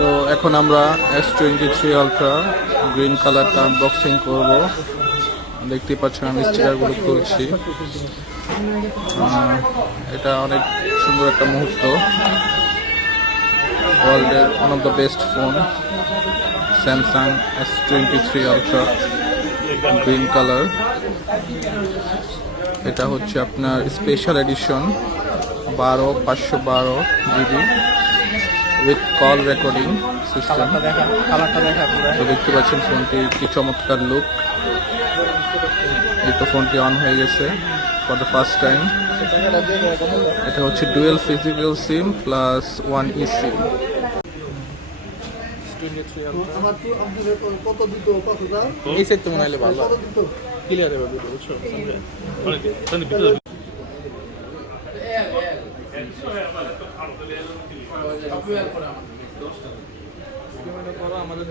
তো এখন আমরা S23 Ultra গ্রিন কালারটা আনবক্সিং করব। দেখতে পাচ্ছেন আমি স্টিকারগুলো খুলছি। এটা অনেক সুন্দর একটা মুহূর্ত। ওয়ার্ল্ডের one of the best phone Samsung S23 Ultra green colour. এটা হচ্ছে আপনার special edition 512 GB with call recording system. তো দেখতে পাচ্ছেন ফোনটির কি চমৎকার লুক। এই তো ফোনটি অন হয়ে গেছে ফর দ্য ফার্স্ট টাইম। এটা হচ্ছে ডুয়েল ফিজিক্যাল সিম প্লাস 1 ই সিম। এই সেট তো মনে হলে ভালো ক্লিয়ার হবে বুঝছো। আমাদের